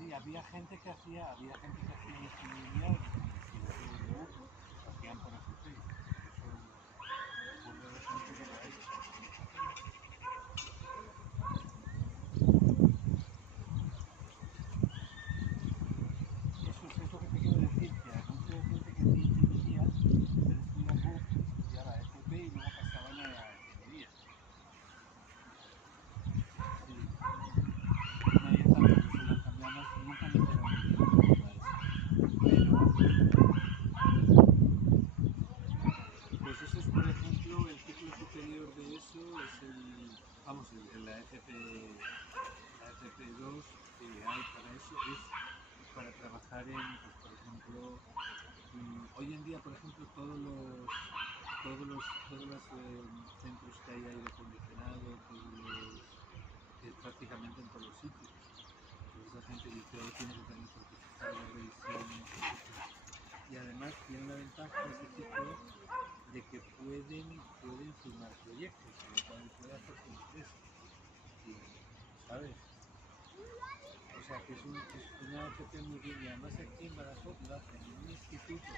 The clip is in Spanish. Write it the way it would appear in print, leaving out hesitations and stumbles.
Sí, había gente que hacía ingeniería lo hacían por FP. Eso ocurre de gente que lo ha hecho. Eso es lo que te quiero decir, que hay mucha gente que hacía ingeniería, en vez de estudiar BUP, estudiaba FP y luego pasaban a ingeniería. Sí, no, yo también, eso lo cambiamos, nunca me enteré muy bien cómo iba eso. Pero, pues eso es, por ejemplo, el ciclo superior de eso, es vamos, la FP2 que hay para eso es para trabajar en, pues por ejemplo, hoy en día, por ejemplo, todos los centros que hay aire acondicionado, prácticamente en todos los sitios. Entonces esa gente dice, hoy tiene que tener certificado de revisión, etcétera. Y además tiene la ventaja ese ciclo de que pueden firmar proyectos, con lo cual puede hacer teletesis. Y, ¿sabes? O sea que es una FP muy bien. Y además aquí en Badajoz lo hacen en un instituto